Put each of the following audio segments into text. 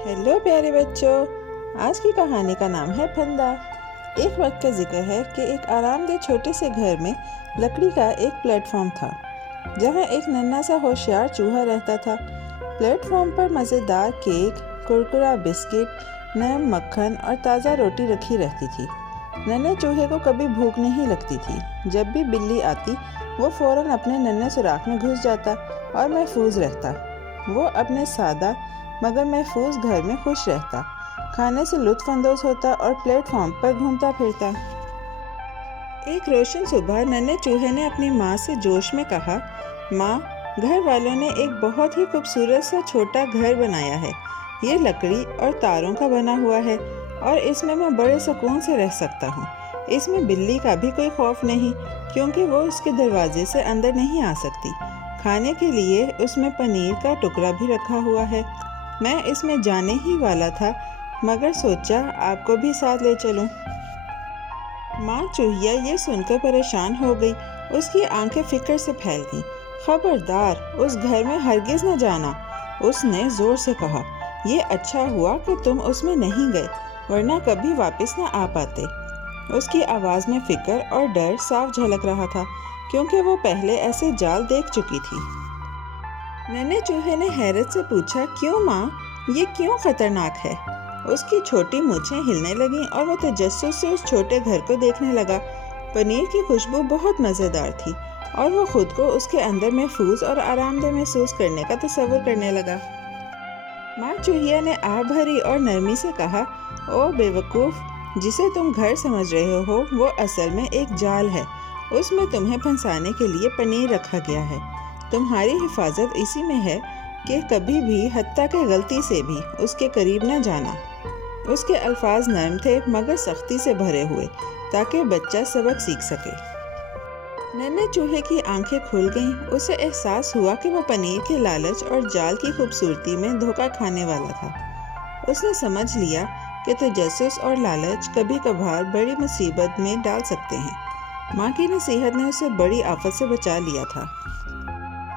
Hello प्यारे बच्चों, आज की कहानी का नाम है फंदा। एक वक्त का जिक्र है कि एक आरामदेह छोटे से घर में लकड़ी का एक प्लेटफॉर्म था, जहां एक नन्हा सा होशियार चूहा रहता था। प्लेटफॉर्म पर मज़ेदार केक, कुरकुरा बिस्किट, नरम मक्खन और ताज़ा रोटी रखी रहती थी। नन्हे चूहे को कभी भूख नहीं लगती थी। जब भी बिल्ली आती, वो फ़ौरन अपने नन्हे सुराख में घुस जाता और महफूज रहता। वो अपने सादा मगर महफूज घर में खुश रहता, खाने से लुत्फ़अंदोज़ होता और प्लेटफॉर्म पर घूमता फिरता। एक रोशन सुबह नन्हे चूहे ने अपनी माँ से जोश में कहा, माँ, घर वालों ने एक बहुत ही खूबसूरत सा छोटा घर बनाया है। ये लकड़ी और तारों का बना हुआ है और इसमें मैं बड़े सुकून से रह सकता हूँ। इसमें बिल्ली का भी कोई खौफ नहीं, क्योंकि वो उसके दरवाजे से अंदर नहीं आ सकती। खाने के लिए उसमें पनीर का टुकड़ा भी रखा हुआ है। मैं इसमें जाने ही वाला था, मगर सोचा आपको भी साथ ले चलूं। माँ चूहिया ये सुनकर परेशान हो गई। उसकी आंखें फिक्र से फैल गईं। खबरदार, उस घर में हरगिज न जाना, उसने जोर से कहा। ये अच्छा हुआ कि तुम उसमें नहीं गए, वरना कभी वापस न आ पाते। उसकी आवाज़ में फिक्र और डर साफ झलक रहा था, क्योंकि वो पहले ऐसे जाल देख चुकी थी। नन्हे चूहे ने हैरत से पूछा, क्यों माँ, ये क्यों खतरनाक है? उसकी छोटी मूंछें हिलने लगीं और वो तजस्सुस से उस छोटे घर को देखने लगा। पनीर की खुशबू बहुत मज़ेदार थी और वो खुद को उसके अंदर महफूज और आरामदेह महसूस करने का तसव्वुर करने लगा। माँ चूहिया ने आह भरी और नरमी से कहा, ओ बेवकूफ़, जिसे तुम घर समझ रहे हो वो असल में एक जाल है। उसमें तुम्हें फंसाने के लिए पनीर रखा गया है। तुम्हारी हिफाजत इसी में है कि कभी भी हत्ता के गलती से भी उसके करीब न जाना। उसके अल्फाज नरम थे मगर सख्ती से भरे हुए, ताकि बच्चा सबक सीख सके। नन्हे चूहे की आंखें खुल गईं। उसे एहसास हुआ कि वो पनीर के लालच और जाल की खूबसूरती में धोखा खाने वाला था। उसने समझ लिया कि तजस्सुस और लालच कभी कभार बड़ी मुसीबत में डाल सकते हैं। माँ की नसीहत ने उसे बड़ी आफत से बचा लिया था।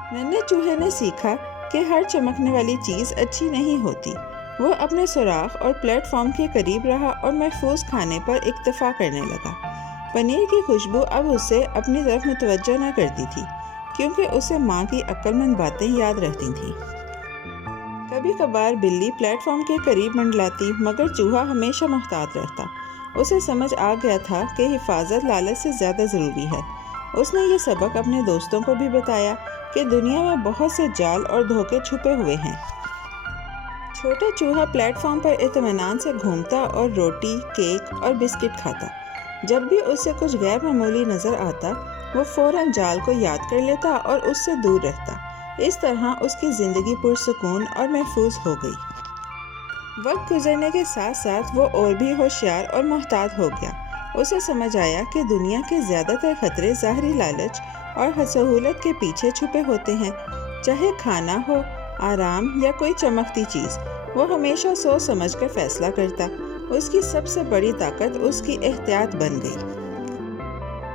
नन्हे चूहे ने सीखा कि हर चमकने वाली चीज़ अच्छी नहीं होती। वो अपने सुराख और प्लेटफॉर्म के करीब रहा और महफूज खाने पर इक्तफा करने लगा। पनीर की खुशबू अब उसे अपनी तरफ मुतवज्जो न करती थी, क्योंकि उसे माँ की अक्लमंद बातें याद रहती थीं। कभी कभार बिल्ली प्लेटफॉर्म के करीब मंडलाती, मगर चूहा हमेशा मुहतात रहता। उसे समझ आ गया था कि हिफाजत लालच से ज़्यादा ज़रूरी है। उसने ये सबक अपने दोस्तों को भी बताया कि दुनिया में बहुत से जाल और धोखे छुपे हुए हैं। छोटा चूहा प्लेटफॉर्म पर इत्मीनान से घूमता और रोटी, केक और बिस्किट खाता। जब भी उसे कुछ गैर मामूली नज़र आता, वो फ़ौरन जाल को याद कर लेता और उससे दूर रहता। इस तरह उसकी ज़िंदगी पुरसुकून और महफूज हो गई। वक्त गुजरने के साथ साथ वो और भी होशियार और मुहतात हो गया। उसे समझ आया कि दुनिया के ज़्यादातर खतरे ज़ाहरी लालच और सहूलत के पीछे छुपे होते हैं। चाहे खाना हो, आराम या कोई चमकती चीज़, वो हमेशा सोच समझ कर फैसला करता। उसकी सबसे बड़ी ताकत उसकी एहतियात बन गई।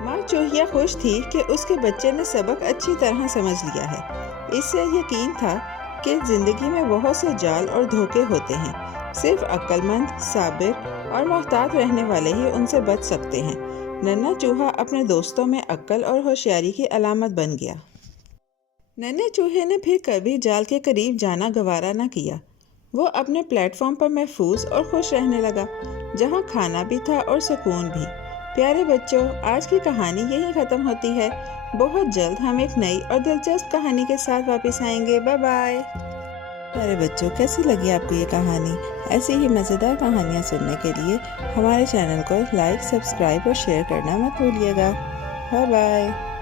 माँ चूहिया खुश थी कि उसके बच्चे ने सबक अच्छी तरह समझ लिया है। इससे यकीन था कि ज़िंदगी में बहुत से जाल और धोखे होते हैं। सिर्फ अक्लमंद, साबिर और मुहतात रहने वाले ही उनसे बच सकते हैं। नन्हा चूहा अपने दोस्तों में अक्ल और होशियारी की अलामत बन गया। नन्हे चूहे ने फिर कभी जाल के करीब जाना गवारा न किया। वो अपने प्लेटफॉर्म पर महफूज और खुश रहने लगा, जहाँ खाना भी था और सुकून भी। प्यारे बच्चों, आज की कहानी यहीं ख़त्म होती है। बहुत जल्द हम एक नई और दिलचस्प कहानी के साथ वापस आएंगे। Bye bye. प्यारे बच्चों, कैसी लगी आपको ये कहानी? ऐसी ही मज़ेदार कहानियाँ सुनने के लिए हमारे चैनल को लाइक, सब्सक्राइब और शेयर करना मत भूलिएगा। Bye bye.